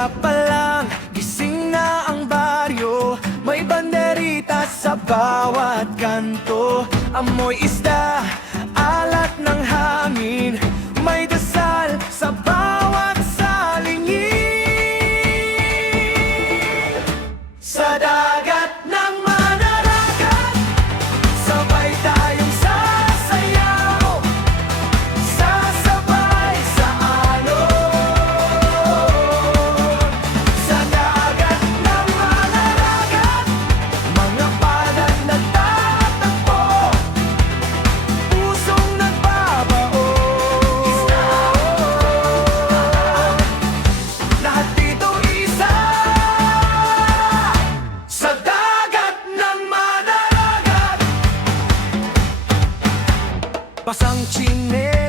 Umaga pa lang, gising na ang baryo. May banderita sa bawat kanto. Amoy isda, alat ng hangin. May dasal sa bawat salingin. Sa dagat ng manaragat, sabay tayong sasayaw. Sasabay sa alon. Sa dagat ng manaragat, mga palad na tatakbo, pusong nagbabaon. Lahat dito isa. Sa dagat ng manaragat, pasang chinelas,